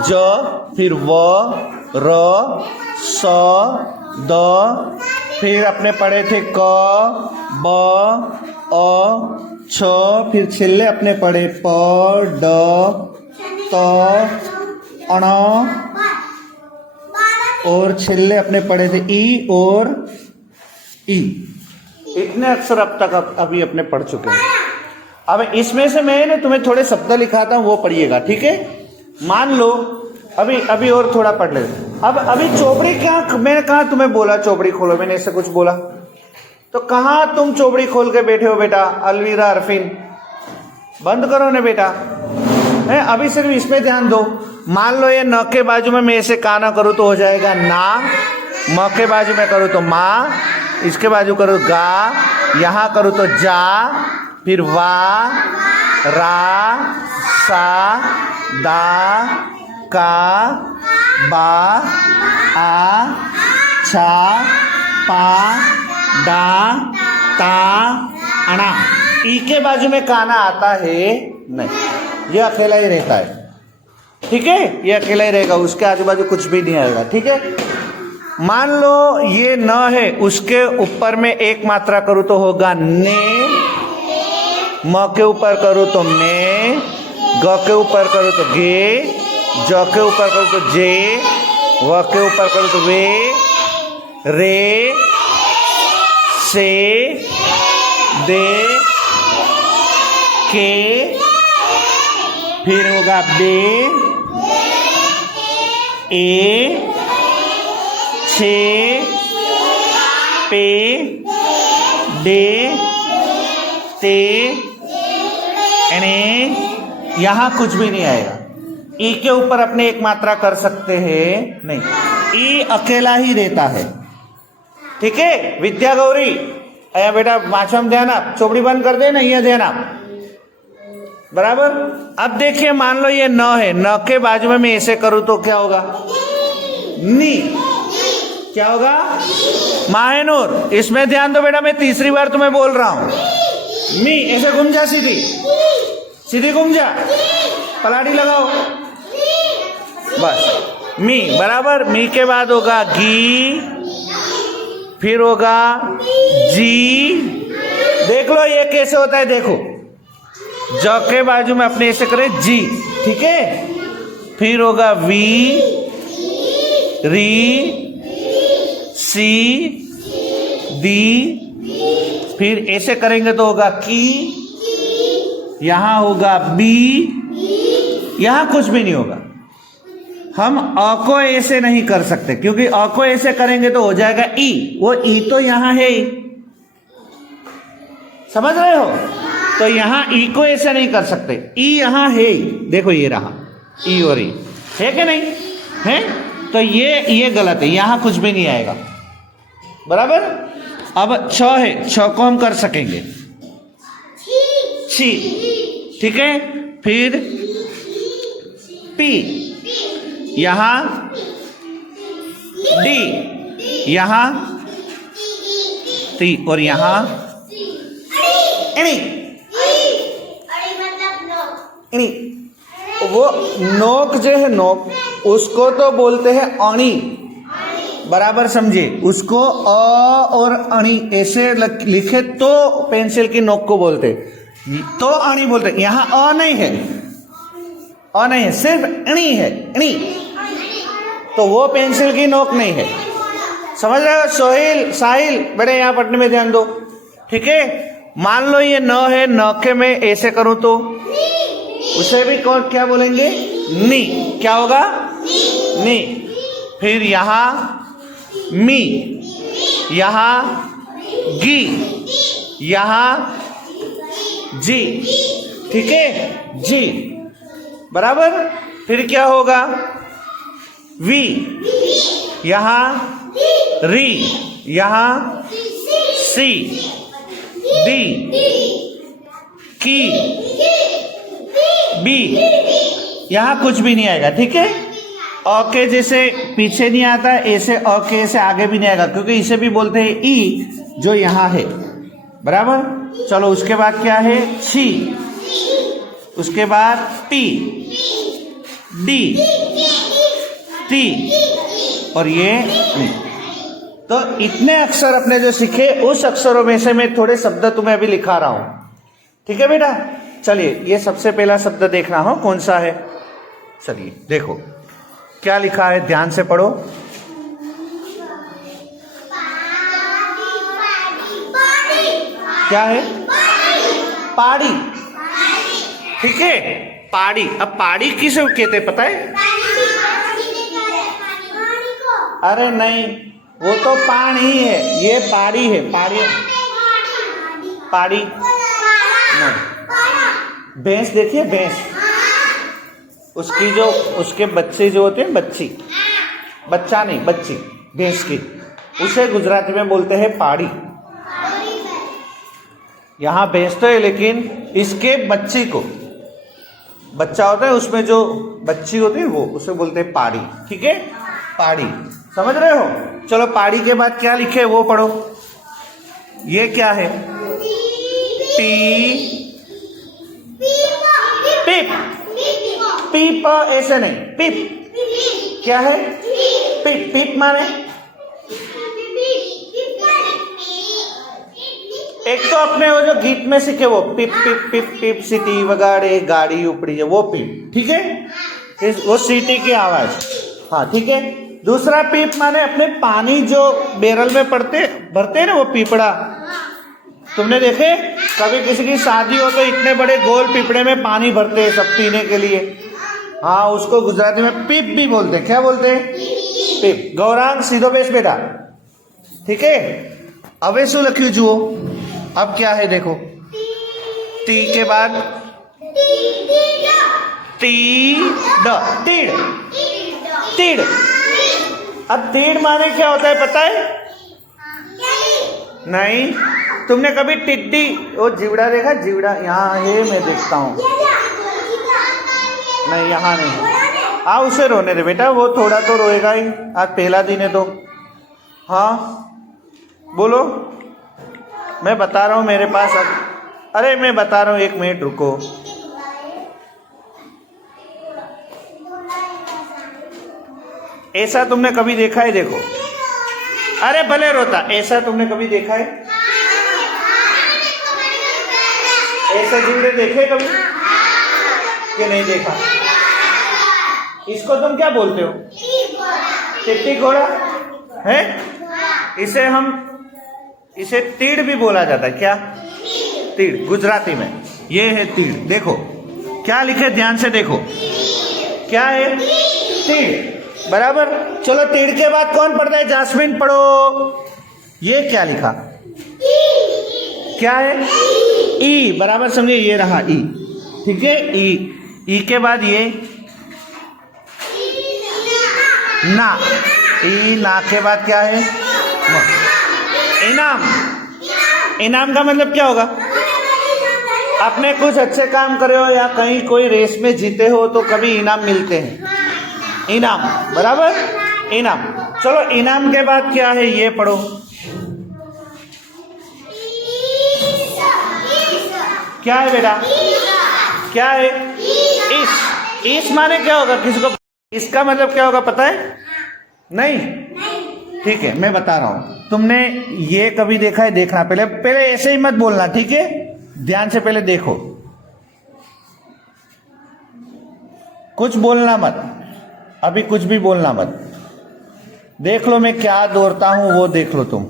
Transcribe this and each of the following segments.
ज, फिर व, र, स, द, फिर अपने पढ़े थे क, ब, अ, छ, फिर छिल्ले अपने पढ़े प, ड, त, अण, और छिल्ले अपने पढ़े थे ई और ई। इतने अक्षर अब तक अभी अपने पढ़ चुके हैं। अब इसमें से मैंने तुम्हें थोड़े शब्द लिखाता हूं, वो पढ़िएगा, ठीक है। मान लो अभी और थोड़ा पढ़ ले। अब अभी चोपड़ी क्या, मैंने कहा तुम्हें बोला चोपड़ी खोलो, मैंने ऐसे कुछ बोला तो कहा तुम चोपड़ी खोल के बैठे हो बेटा। अलवीरा, अरफिन, बंद करो ने बेटा है। अभी सिर्फ इसमें ध्यान दो। मान लो ये न के बाजू में मैं ऐसे का ना करूं तो हो जाएगा ना, म के बाजू में करूं तो माँ, इसके बाजू करूं गा, यहां करूं तो जा, फिर वा, रा, सा, दा, का, बा, आ, छा, पा, डा, ता, अणा। ई के बाजू में काना आता है नहीं, ये अकेला ही रहता है, ठीक है। ये अकेला ही रहेगा, उसके आजू बाजू कुछ भी नहीं आएगा, ठीक है। मान लो ये न है, उसके ऊपर में एक मात्रा करूं तो होगा ने, म के ऊपर करूं तो में, ग के ऊपर करूं तो गे, ज के ऊपर करूं तो जे, व के ऊपर करूं तो वे, रे, से, दे, के, फिर होगा बे, ए, छे, पे, डे, ते, एने। यहां कुछ भी नहीं आएगा। ई के ऊपर अपने एक मात्रा कर सकते हैं नहीं, ई अकेला ही रहता है, ठीक है। विद्या गौरी अया बेटा पांचवा में ध्यान आप, चोपड़ी बंद कर दे ना, ये ध्यान आप, बराबर। अब देखिए मान लो ये न है, न के बाजू में मैं ऐसे करूं तो क्या होगा, नी, क्या होगा, मायनूर। इसमें ध्यान दो बेटा, मैं तीसरी बार तुम्हें बोल रहा हूं। मी, ऐसे घूम जा, सीधी सीधी घूम जा, पलाड़ी लगाओ, बस मी, बराबर। मी के बाद होगा गी, फिर होगा जी। देख लो ये कैसे होता है, देखो ज के बाजू में अपने ऐसे करें जी, ठीक है। फिर होगा वी, री, सी, दी, फिर ऐसे करेंगे तो होगा की, यहां होगा बी, यहां कुछ भी नहीं होगा। हम अ को ऐसे नहीं कर सकते, क्योंकि अ को ऐसे करेंगे तो हो जाएगा ई, वो ई तो यहां है ही, समझ रहे हो। तो यहां ई को ऐसे नहीं कर सकते, ई यहां है ही, देखो ये रहा ई और ई, है कि नहीं है। तो ये गलत है, यहां कुछ भी नहीं आएगा, बराबर। अब छ है, छ को हम कर सकेंगे छी, ठीक है। फिर पी, यहां डी, यहां ती, और यहां इणी, इणी। वो नोक जो है, नोक, उसको तो बोलते हैं अणी, बराबर समझे। उसको अ और अणी ऐसे लिखे तो पेंसिल की नोक को बोलते, तो अणी बोलते। यहां अ नहीं है, अ नहीं है, सिर्फ अणी है, अणी। तो वो पेंसिल की नोक नहीं है, समझ रहे हो। सोहिल, साहिल, बेटे यहां पढ़ने में ध्यान दो, ठीक है। मान लो ये न है, न के मैं ऐसे करूं तो उसे भी कौन क्या बोलेंगे, नी, क्या होगा, नी। फिर यहां मी, यहां गी, यहां जी, ठीक है, जी, बराबर। फिर क्या होगा, वी, यहां री, यहां सी, दी, की, बी, यहां कुछ भी नहीं आएगा, ठीक है। अ के जैसे पीछे नहीं आता, ऐसे अ के ऐसे आगे भी नहीं आएगा, क्योंकि इसे भी बोलते हैं ई, जो यहां है, बराबर। चलो उसके बाद क्या है, छी, उसके बाद पी, डी, टी, और ये नी। तो इतने अक्षर अपने जो सीखे, उस अक्षरों में से मैं थोड़े शब्द तुम्हें अभी लिखा रहा हूं। ठीक है बेटा, चलिए ये सबसे पहला शब्द देखना हो कौन सा है। चलिए देखो क्या लिखा है, ध्यान से पढ़ो। क्या है? पहाड़ी। ठीक है, पहाड़ी। अब पहाड़ी किसे कहते पता है? अरे नहीं, वो तो पानी है, ये पहाड़ी है। पहाड़ी, पहाड़ी नहीं। भैंस देखिए, भैंस, उसकी जो उसके बच्चे जो होते हैं, बच्ची, बच्चा नहीं बच्ची, भैंस की, उसे गुजराती में बोलते हैं पहाड़ी। यहाँ भैंस तो है लेकिन इसके बच्ची को, बच्चा होता है उसमें जो बच्ची होती है वो, उसे बोलते हैं पहाड़ी। ठीक है, पहाड़ी, समझ रहे हो? चलो पहाड़ी के बाद क्या लिखे वो पढ़ो। ये क्या है? पी, पिप, पीप ऐसे नहीं, पिप। क्या है? पिप। पिप माने एक तो अपने वो जो गीत में सीखे वो पिप पिप पिप पिप सीटी वगाड़े गाड़ी उपड़ी है, वो पिप। ठीक है, वो सीटी की आवाज। हाँ ठीक है। दूसरा पीप माने अपने पानी जो बैरल में भरते हैं ना, वो पीपड़ा। तुमने देखे कभी किसी की शादी हो तो इतने बड़े गोल पीपड़े में पानी भरते हैं सब पीने के लिए। हाँ, उसको गुजराती में पीप भी बोलते हैं। क्या बोलते हैं? पीप। गौरांग सीधो बेस बेटा। ठीक है, अब शू लख्यू जुओ। अब क्या है देखो, टी के बाद टी ड, तीड़, तीड़। अब तीड़ माने क्या होता है पता है? नहीं, तुमने कभी टिड्डी, वो जीवड़ा देखा? जीवड़ा यहाँ है, मैं देखता हूँ। नहीं यहाँ नहीं। हाँ, उसे रोने दे बेटा, वो थोड़ा तो रोएगा ही, आज पहला दिन है तो। हाँ बोलो, मैं बता रहा हूँ मेरे पास। अरे मैं बता रहा हूँ, 1 मिनट रुको। ऐसा तुमने कभी देखा है? देखो, अरे भले रोता, ऐसा तुमने कभी देखा है? ऐसे जीवड़े देखे कभी कि नहीं देखा? इसको तुम क्या बोलते हो? टिट्टी घोड़ा है। इसे तीड़ भी बोला जाता है। क्या? तीड़, गुजराती में ये है तीड़। देखो क्या लिखे, ध्यान से देखो, क्या है? तीड़, बराबर। चलो तीड़ के बाद कौन पढ़ता है? जास्मिन पढ़ो। ये क्या लिखा? क्या है? ई, बराबर समझिए, ये रहा ई। ठीक है, ई के बाद ये ना, ई ना के बाद क्या है? इनाम। इनाम का मतलब क्या होगा? आपने कुछ अच्छे काम करे हो या कहीं कोई रेस में जीते हो तो कभी इनाम मिलते हैं, इनाम, बराबर, इनाम। चलो इनाम के बाद क्या है ये पढ़ो। क्या है बेटा? क्या है? इस माने क्या होगा? किसी को इसका मतलब क्या होगा पता है? नहीं? ठीक है, मैं बता रहा हूं। तुमने ये कभी देखा है? देखना, पहले ऐसे ही मत बोलना, ठीक है? ध्यान से पहले देखो, कुछ बोलना मत, अभी कुछ भी बोलना मत। देख लो मैं क्या दौड़ता हूं, वो देख लो तुम।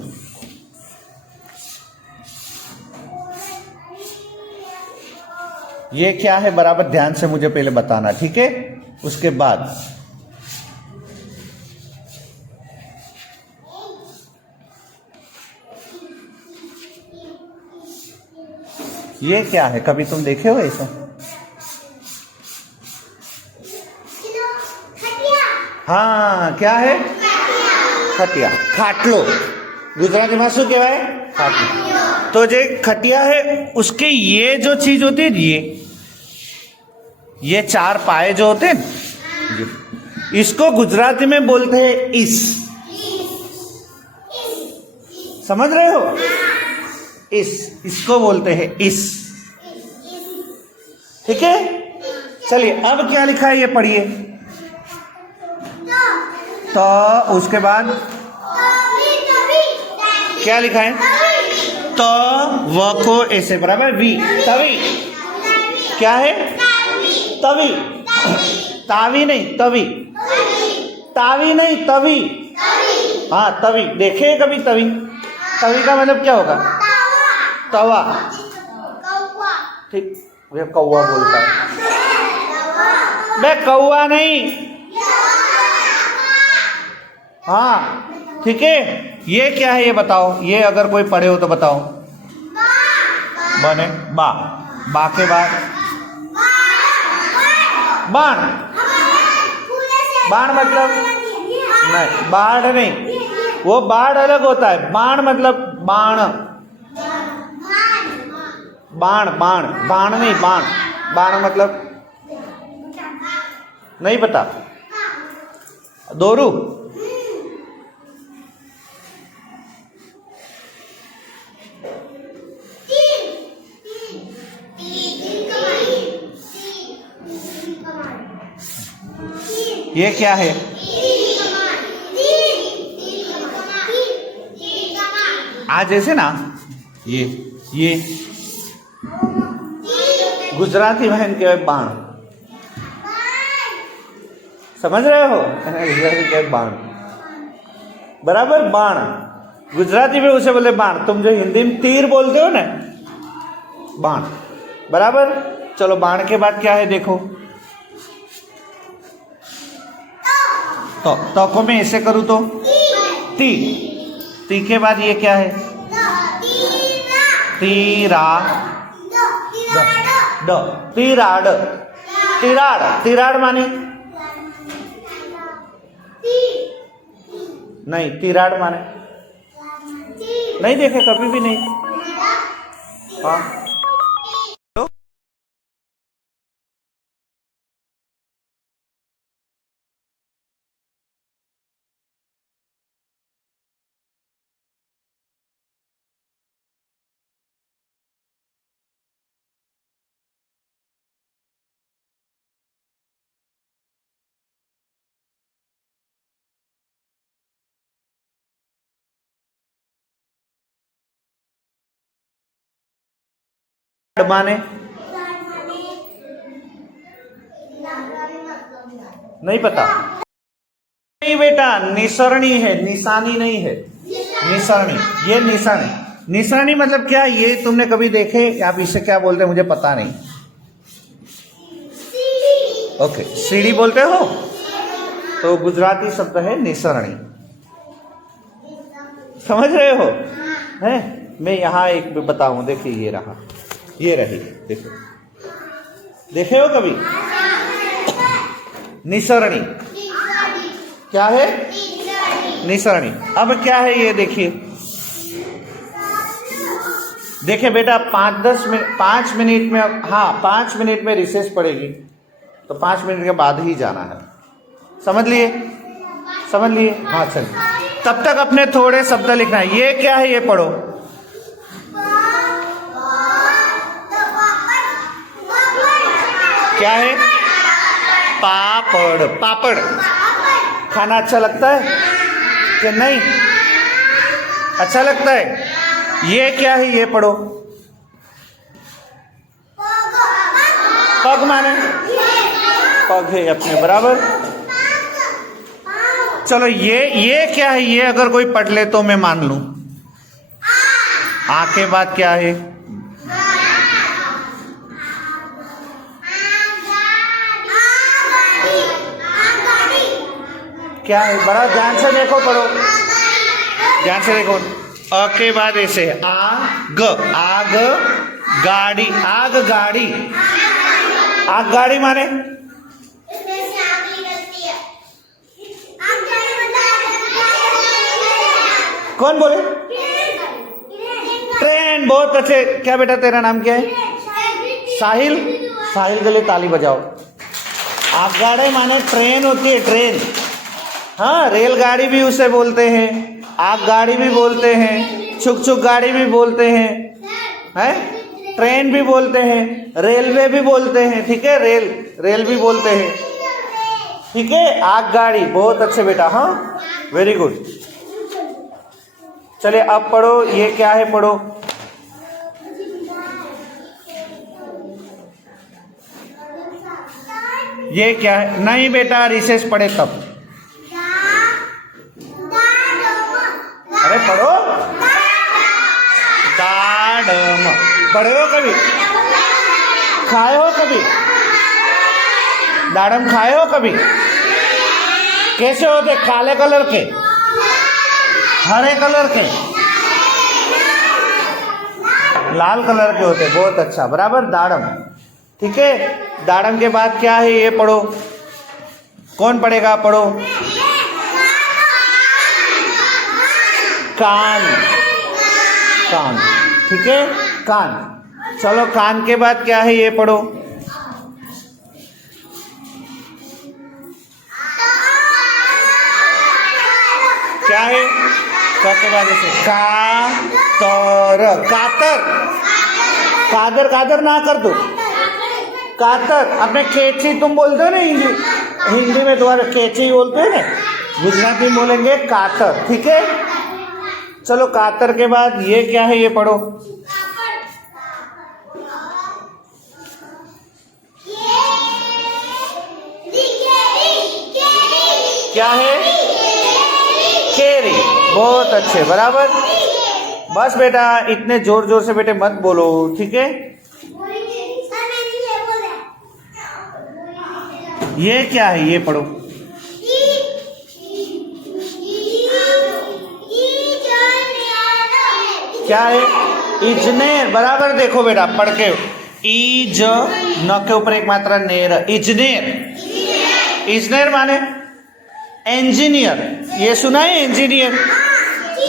ये क्या है बराबर ध्यान से मुझे पहले बताना, ठीक है? उसके बाद ये क्या है? कभी तुम देखे हो ऐसा? हाँ, क्या है? खटिया, खाटलो। गुजराती में शू कहवाय? खाटलो। तो जो खटिया है उसके ये जो चीज होती है, ये 4 पाए जो होते हैं, इसको गुजराती में बोलते हैं इस। समझ रहे हो? इसको बोलते हैं इस। ठीक है, चलिए अब क्या लिखा है ये पढ़िए। तो उसके बाद क्या लिखा है? तो व को ऐसे बराबर वी, तवी। क्या है? तवी। तावी नहीं, तवी। तावी नहीं, तवी। हाँ, तवी। देखे कभी तवी? तवी का मतलब क्या होगा? तवा। ठीक, वे कौवा बोलता है। बे कौवा नहीं। हाँ, ठीक है। ये क्या है ये बताओ, ये अगर कोई पढ़े हो तो बताओ। बने बा, बा के बाद बाण। बाण मतलब नहीं, बाढ़ नहीं, वो बाढ़ अलग होता है। बाण मतलब बाण, बाण बाण, बाण नहीं, बाण। बाण मतलब नहीं पता? दोरू। ये क्या है? आज ऐसे ना, ये गुजराती बहन के बाण, समझ रहे हो? गुजराती के बाण बराबर बाण, गुजराती में उसे बोले बाण। तुम जो हिंदी में तीर बोलते हो ना, बाण बराबर। चलो, बाण के बाद क्या है देखो। तो को मैं ऐसे करूं तो ती। ती के बाद ये क्या है? तीरा ड, तीराड़। तिराड़, तिराड़ माने नहीं, तिराड़ माने नहीं देखे कभी भी नहीं। हाँ, माने नहीं पता? नहीं बेटा, निसरणी है, निशानी नहीं है। निसरणी, ये निशानी। निसरणी मतलब क्या? ये तुमने कभी देखे? आप इसे क्या बोलते हैं मुझे पता नहीं। ओके, सीढ़ी बोलते हो तो गुजराती शब्द है निसरणी। समझ रहे हो? हैं? मैं यहाँ एक बताऊं, देखिए ये रहा, ये रही, देखो, देखे हो कभी? निसरणी क्या है? निसरणी। अब क्या है ये देखिए, देखिए बेटा, 5 मिनट में, हाँ 5 मिनट में रिसेस पड़ेगी, तो 5 मिनट के बाद ही जाना है। समझ लिए? समझ लिए? हाँ चलिए, तब तक अपने थोड़े शब्द लिखना है। ये क्या है ये पढ़ो। क्या है? पापड़। पापड़ खाना अच्छा लगता है कि नहीं? अच्छा लगता है। ये क्या है ये पढ़ो। पग माने पग है अपने बराबर। चलो, ये क्या है ये अगर कोई पढ़ ले तो मैं मान लूं। आ के बाद क्या है? क्या है? बड़ा ध्यान से देखो, पढ़ो ध्यान से देखो। अ के बाद ऐसे आग। आग गाड़ी। आग गाड़ी। आग गाड़ी माने कौन बोले? ट्रेन। बहुत अच्छे। क्या बेटा तेरा नाम क्या है? साहिल। साहिल के लिए ताली बजाओ। आग गाड़ी माने ट्रेन होती है, ट्रेन। हाँ, रेलगाड़ी भी उसे बोलते हैं, आग गाड़ी भी बोलते हैं, छुक छुक गाड़ी भी बोलते हैं, ट्रेन भी बोलते हैं, रेलवे भी बोलते हैं। ठीक है, रेल भी बोलते हैं। ठीक है, आगगाड़ी, बहुत अच्छे बेटा, हाँ वेरी गुड। चलिए अब पढ़ो, ये क्या है पढ़ो। ये क्या है? नहीं बेटा, रिसेस पढ़े तब। अरे पढ़ो, दाड़म पढ़े हो कभी? खाए हो कभी? दाड़म खाए हो कभी? कैसे होते? काले कलर के, हरे कलर के, लाल कलर के होते। बहुत अच्छा, बराबर, दाड़म। ठीक है, दाड़म के बाद क्या है ये पढ़ो। कौन पढ़ेगा? पढ़ो। कान, कान, ठीक है, कान। चलो कान के बाद क्या है ये पढ़ो। क्या है? क के बाद ऐसे कातर, कातर, कादर, कादर ना कर दो, कातर। अपने कैची तुम बोलते हो ना, हिंदी में तुम्हारे कैची बोलते हो ना, गुजराती में बोलेंगे कातर। ठीक है, चलो कातर के बाद ये क्या है ये पढ़ो। क्या है? केरी। बहुत अच्छे, बराबर। बस बेटा, इतने जोर जोर से बेटे मत बोलो, ठीक है। ये क्या है ये पढ़ो। क्या है? इजनेर, बराबर। देखो बेटा पढ़ के, इज न के ऊपर एक मात्रा नेर, इजनेर। इजनेर माने इंजीनियर। ये सुना है इंजीनियर?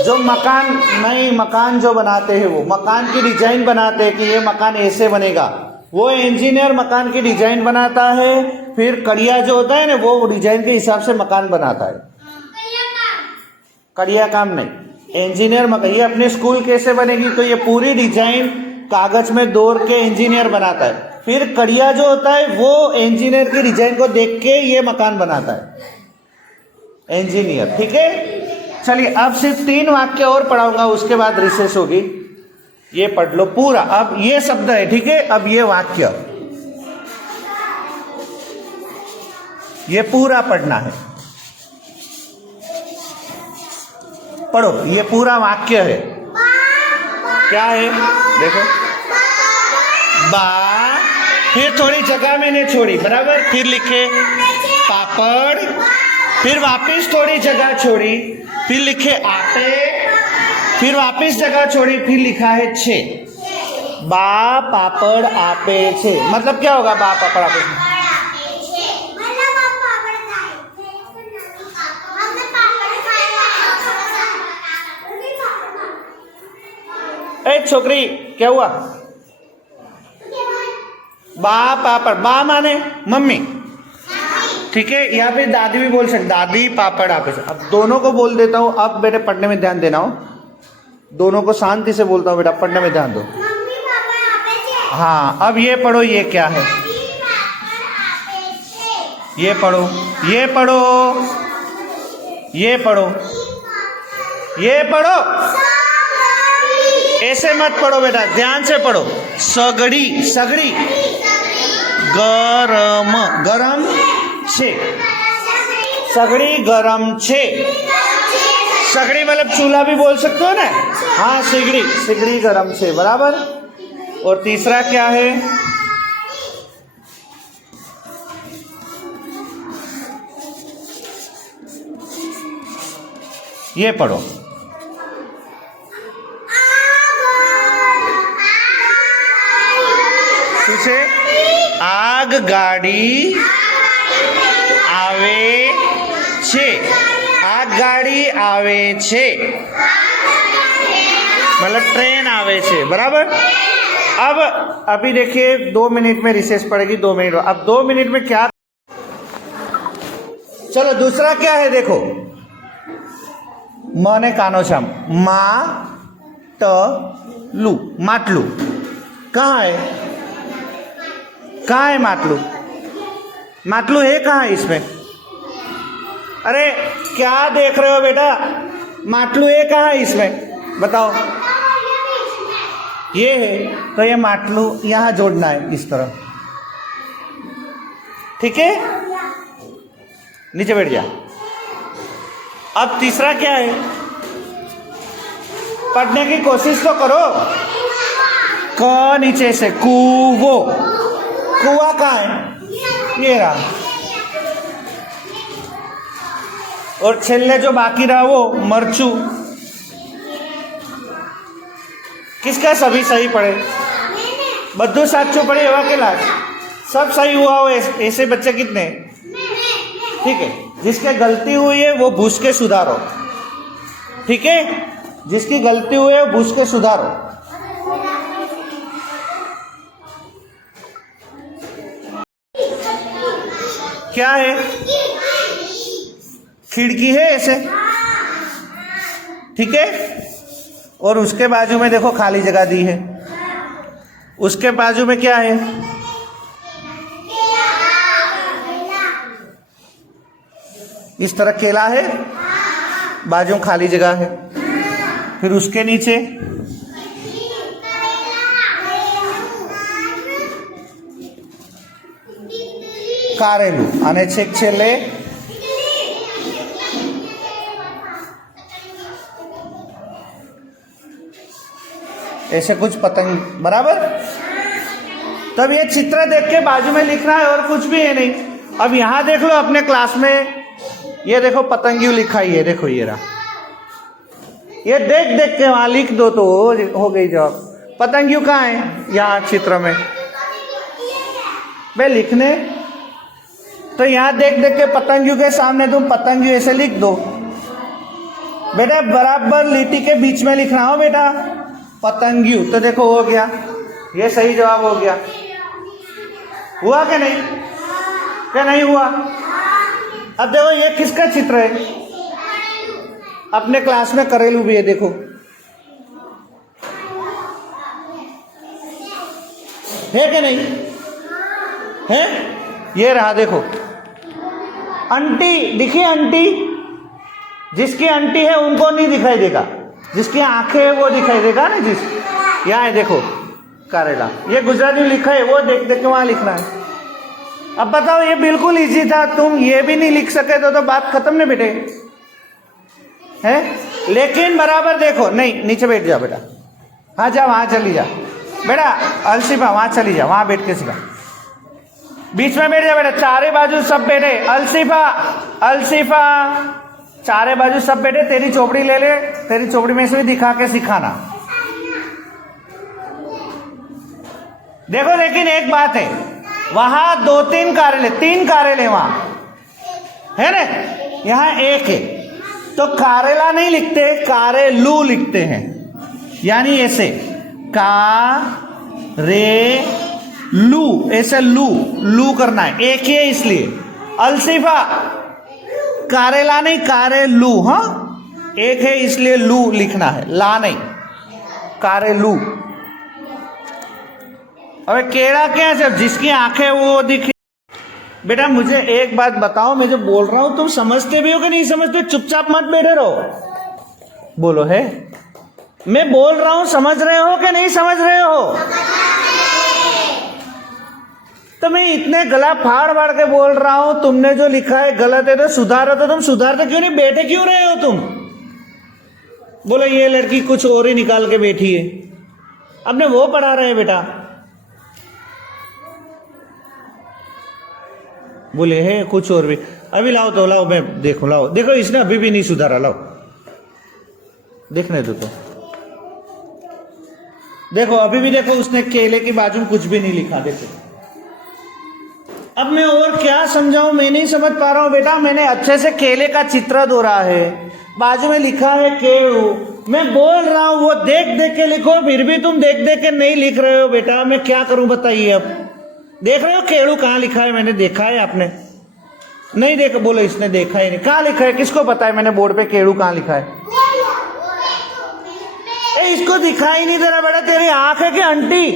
जो मकान, नहीं, मकान जो बनाते हैं, वो मकान की डिजाइन बनाते हैं कि ये मकान ऐसे बनेगा, वो इंजीनियर मकान की डिजाइन बनाता है। फिर कड़िया जो होता है ना, वो डिजाइन के हिसाब से मकान बनाता है। कड़िया काम नहीं, इंजीनियर मकान। ये अपने स्कूल कैसे बनेगी, तो ये पूरी डिजाइन कागज में दौड़ के इंजीनियर बनाता है। फिर कड़िया जो होता है वो इंजीनियर की डिजाइन को देख के ये मकान बनाता है, इंजीनियर। ठीक है, चलिए अब सिर्फ 3 वाक्य और पढ़ाऊंगा, उसके बाद रिसेस होगी। ये पढ़ लो पूरा। अब ये शब्द है, ठीक है, अब ये वाक्य, ये पूरा पढ़ना है। पढ़ो, ये पूरा वाक्य है। क्या है? देखो, बा, फिर थोड़ी जगह मैंने छोड़ी, बराबर। फिर लिखे पापड़, फिर वापस थोड़ी जगह छोड़ी, फिर लिखे आपे, फिर वापस जगह छोड़ी, फिर लिखा है छे। बा पापड़ आपे छे, मतलब क्या होगा? बा पापड़ आपे छे, ए छोकरी क्या हुआ? बा पापड़, बा माने मम्मी, ठीक है। यहाँ पे दादी भी बोल सकते, दादी पापड़ आपे। अब दोनों को बोल देता हूँ। अब बेटे पढ़ने में ध्यान देना हो, दोनों को शांति से बोलता हूँ बेटा, पढ़ने में ध्यान दो। हाँ, अब ये पढ़ो, ये क्या है? ये पढ़ो, ये पढ़ो, ये पढ़ो, ये पढ़ो। ऐसे मत पढ़ो बेटा, ध्यान से पढ़ो। सगड़ी, सगड़ी, गरम, गरम छे, सगड़ी गरम छे। सगड़ी मतलब चूल्हा भी बोल सकते हो ना, हाँ, सिगड़ी, सिगड़ी गरम छे, बराबर। और तीसरा क्या है? ये पढ़ो, तुझे आग गाड़ी आवे छे, आग गाड़ी आवे छे, मतलब ट्रेन आवे छे, बराबर। अब अभी देखिए 2 मिनट में रिसेस पड़ेगी, 2 मिनट। अब 2 मिनट में क्या? चलो दूसरा क्या है देखो। मने कानो छम, मा त लू, माटलू। कहाँ है? कहाँ है माटलू? माटलू है कहाँ इसमें? अरे क्या देख रहे हो बेटा? माटलू ये कहाँ है इसमें बताओ? ये है, तो ये माटलू यहाँ जोड़ना है इस तरह, ठीक है? नीचे बैठ जा। अब तीसरा क्या है? पढ़ने की कोशिश तो करो। क नीचे से कुवो, कुआ कहाँ है? ये रहा। और छेल्ले जो बाकी रहा वो मरचू। किसका सभी सही पढ़े? बद्दू साचू पढ़े हुआ के लाज सब सही हुआ हो। ऐसे बच्चे कितने? ठीक है, जिसके गलती हुई है वो पूछ के सुधारो, ठीक है? जिसकी गलती हुई है वो पूछ के सुधारो। क्या है? खिड़की है ऐसे, ठीक है? और उसके बाजू में देखो खाली जगह दी है। उसके बाजू में क्या है? इस तरह केला है, बाजू में खाली जगह है। फिर उसके नीचे कारेलू आने छेक छेले, ऐसे कुछ पतंग, बराबर? तब ये चित्र देख के बाजू में लिखना है और कुछ भी है नहीं। अब यहां देख लो अपने क्लास में, ये देखो पतंगियों लिखा ही है, देखो ये रहा। ये देख देख के वहां लिख दो तो हो गई जवाब। पतंगियों कहाँ है? यहाँ चित्र में। भाई लिखने तो यहाँ देख देख के पतंगियों के सामने तुम पतंगियों ऐसे लिख दो बेटा। बराबर लिटी के बीच में लिखना हो बेटा पतंगियों। तो देखो हो गया, ये सही जवाब हो गया। हुआ कि नहीं? क्या नहीं हुआ? अब देखो ये किसका चित्र है? अपने क्लास में करेलू भी है, देखो है कि नहीं है? ये रहा, देखो आंटी दिखी? आंटी, जिसकी आंटी है उनको नहीं दिखाई देगा, जिसकी आंखें है वो दिखाई देगा ना। जिस यहाँ है देखो करेला, ये गुजराती में लिखा है, वो देख देख के वहां लिखना है। अब बताओ ये बिल्कुल इजी था, तुम ये भी नहीं लिख सके तो बात खत्म नहीं बेटे, है? लेकिन बराबर देखो, नहीं नीचे बैठ जा बेटा। हाँ जा, वहां चली जा बेटा। अलसीफा वहां चली जा, वहां बैठ के सिखा। बीच में बैठ जा बेटा, चारे बाजू सब बैठे। अलसीफा, अलसीफा चारे बाजू सब बैठे। तेरी चोपड़ी ले ले, तेरी चोपड़ी में से भी दिखा के सिखाना। देखो लेकिन एक बात है, वहां 2-3 कारेले, 3 कारेले वहां है ना, यहां एक है। तो कारेला नहीं लिखते, कारेलू लिखते हैं। यानी ऐसे का रे लू, ऐसे लू लू करना है, एक ही है इसलिए। अलसीफा कारेला नहीं, कारेलू। हाँ एक है इसलिए लू लिखना है, ला नहीं, कारेलू। अबे केड़ा क्या है? जिसकी आंखें वो दिखी। बेटा मुझे एक बात बताओ, मैं जो बोल रहा हूं तुम समझते भी हो कि नहीं समझते? चुपचाप मत बैठे रहो, बोलो है। मैं बोल रहा हूं समझ रहे हो कि नहीं समझ रहे हो? तो मैं इतने गला फाड़ फाड़ के बोल रहा हूं, तुमने जो लिखा है गलत है तो सुधारो। तो तुम सुधारते क्यों नहीं? बैठे क्यों रहे हो तुम? बोलो ये लड़की कुछ और ही निकाल के बैठी है, अपने वो पढ़ा रहे हैं बेटा। बोले है कुछ और भी। अभी लाओ तो लाओ, मैं देखो, लाओ देखो, इसने अभी भी नहीं सुधारा, लाओ देखने दो तो। देखो अभी भी देखो, उसने केले की बाजू में कुछ भी नहीं लिखा। देखो अब मैं और क्या समझाऊं, मैं नहीं समझ पा रहा हूं बेटा। मैंने अच्छे से केले का चित्र दौरा है, बाजू में लिखा है केळू। मैं बोल रहा हूं वो देख देख के लिखो, फिर भी तुम देख देख के नहीं लिख रहे हो बेटा। मैं क्या करूं बताइए? अब देख रहे हो केळू कहाँ लिखा है? मैंने देखा है, आपने नहीं देखा? बोलो इसने देखा ही नहीं। कहाँ लिखा है? किसको पता है मैंने बोर्ड पे केळू कहाँ लिखा है? इसको दिखाई नहीं दे रहा बेटा। तेरी आंख है कि आंटी?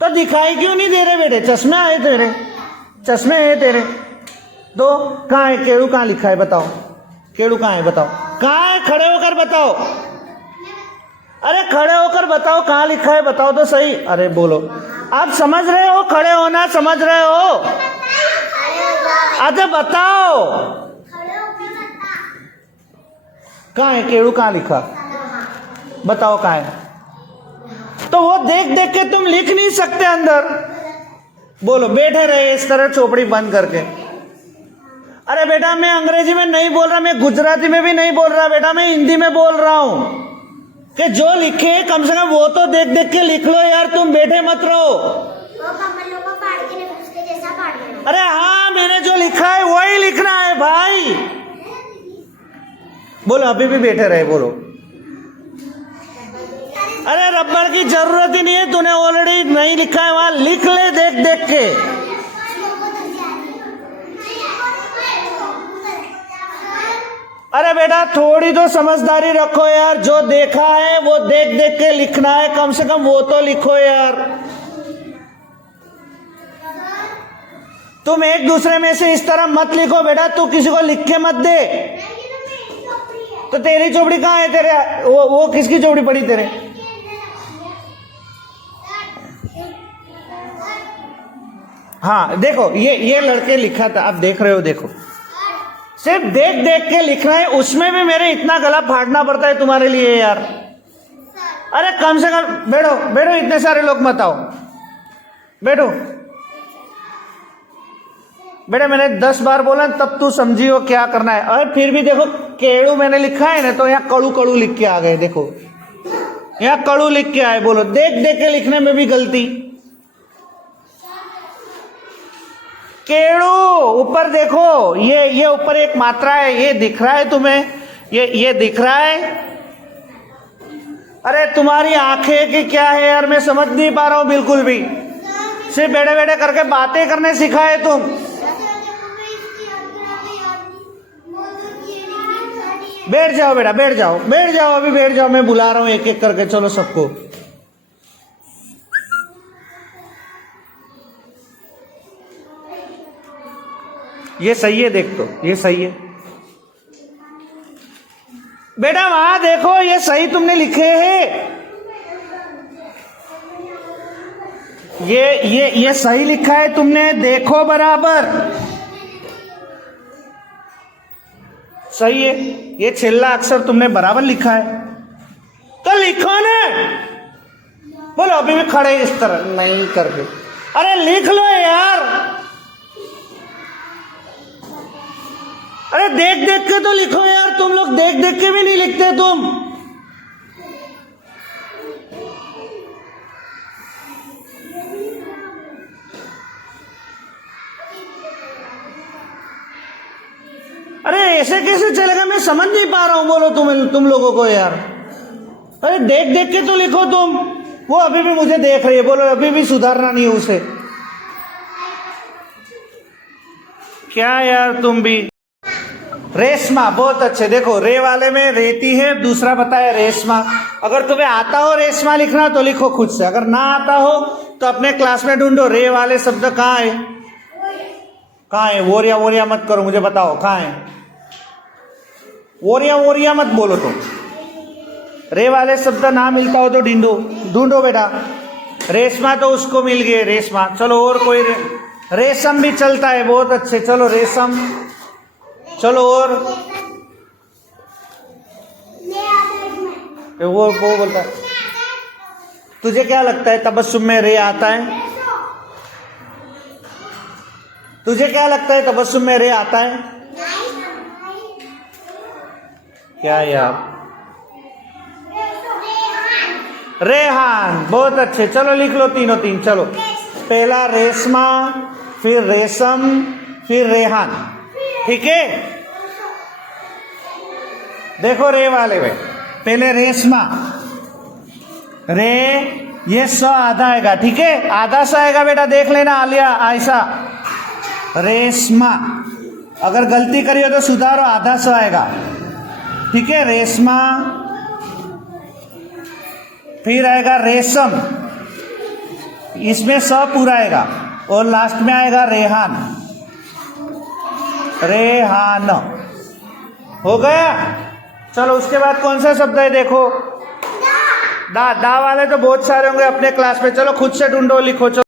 तो दिखाई क्यों नहीं दे रहे बेटे? चश्मे आए तेरे, चश्मे है तेरे, तो कहाँ है केड़ू, कहाँ लिखा है बताओ, केड़ू कहाँ है बताओ, कहाँ है, खड़े होकर बताओ, अरे खड़े होकर बताओ कहाँ लिखा है, बताओ तो सही, अरे बोलो, आप समझ रहे हो खड़े होना, समझ रहे हो, अरे बताओ कहाँ है केड़ू, कहाँ लिखा, बताओ कहाँ है। तो वो देख देख के तुम लिख नहीं सकते अंदर, बोलो, बैठे रहे इस तरह चोपड़ी बंद करके। अरे बेटा मैं अंग्रेजी में नहीं बोल रहा, मैं गुजराती में भी नहीं बोल रहा बेटा, मैं हिंदी में बोल रहा हूं कि जो लिखे कम से कम वो तो देख देख के लिख लो यार, तुम बैठे मत रहो। अरे हाँ, मैंने जो लिखा है वही लिखना है भाई। बोलो, अभी भी बैठे रहे, बोलो। अरे रबर की जरूरत ही नहीं है, तूने ऑलरेडी नहीं लिखा है वहां, लिख ले देख देख के। अरे बेटा थोड़ी तो समझदारी रखो यार, जो देखा है वो देख देख के लिखना है, कम से कम वो तो लिखो यार। तुम एक दूसरे में से इस तरह मत लिखो बेटा, तू किसी को लिख के मत दे। तो तेरी चोपड़ी कहाँ है, तेरे वो किसकी चोपड़ी पड़ी तेरे? हाँ देखो, ये लड़के लिखा था, आप देख रहे हो, देखो सिर्फ देख देख के लिखना है, उसमें भी मेरे इतना गला फाड़ना पड़ता है तुम्हारे लिए यार। अरे कम से कम बैठो बैठो, इतने सारे लोग मत आओ, बैठो बेटा, मैंने 10 बार बोला तब तू समझी हो क्या करना है। और फिर भी देखो केड़ू मैंने लिखा है ना, तो यहाँ कड़ू कड़ू लिख के आ गए, देखो यहाँ कड़ू लिख के आए, बोलो देख देख के लिखने में भी गलती। केड़ू ऊपर देखो, ये ऊपर एक मात्रा है, ये दिख रहा है तुम्हें, ये दिख रहा है। अरे तुम्हारी आंखें की क्या है यार, मैं समझ नहीं पा रहा हूं बिल्कुल भी, सिर्फ बैठे बैठे करके बातें करने सिखाए तुम। बैठ जाओ बेटा, बैठ जाओ बैठ जाओ, अभी बैठ जाओ, मैं बुला रहा हूं एक एक करके, चलो सबको। ये सही है, देख तो ये सही है बेटा, वहां देखो ये सही तुमने लिखे हैं, ये सही लिखा है तुमने, देखो बराबर सही है, ये छेल्ला अक्षर तुमने बराबर लिखा है, तो लिखो ना। बोलो, अभी भी खड़े इस तरह नहीं करके, अरे लिख लो यार। अरे देख देख के तो लिखो यार, तुम लोग देख देख के भी नहीं लिखते तुम। अरे ऐसे कैसे चलेगा, मैं समझ नहीं पा रहा हूं, बोलो तुम लोगों को यार। अरे देख देख के तो लिखो तुम। वो अभी भी मुझे देख रही है, बोलो अभी भी सुधारना नहीं है उसे। क्या यार तुम भी। रेशमा, बहुत अच्छे, देखो रे वाले में रेती है, दूसरा बताया रेशमा। अगर तुम्हें आता हो रेशमा लिखना तो लिखो खुद से, अगर ना आता हो तो अपने क्लास में ढूंढो, रे वाले शब्द कहाँ है, कहाँ है। वोरिया वोरिया मत करो, मुझे बताओ कहाँ है। वोरिया वोरिया मत बोलो तुम, रे वाले शब्द ना मिलता हो तो ढूंढो बेटा। रेशमा तो उसको मिल गए, रेशमा। चलो और कोई रेशम भी चलता है, बहुत अच्छे, चलो रेशम। चलो और वो बोलता है, तुझे क्या लगता है तबस्सुम में रे आता है? तुझे क्या लगता है तबस्सुम में रे आता है क्या यार? रेहान, बहुत अच्छे, चलो लिख लो तीनों तीन। चलो पहला रेशमा, फिर रेशम, फिर रेहान, ठीक है। देखो रे वाले में पहले रेशमा, रे ये स आधा आएगा, ठीक है, आधा सा आएगा बेटा, देख लेना आलिया आयशा। रेशमा, अगर गलती करी हो तो सुधारो, आधा सा आएगा, ठीक है। रेशमा, फिर आएगा रेशम, इसमें स पूरा आएगा, और लास्ट में आएगा रेहान। रेहान। हो गया। चलो उसके बाद कौन सा शब्द है देखो, दा। दा वाले तो बहुत सारे होंगे अपने क्लास में, चलो खुद से ढूंढो, लिखो। चलो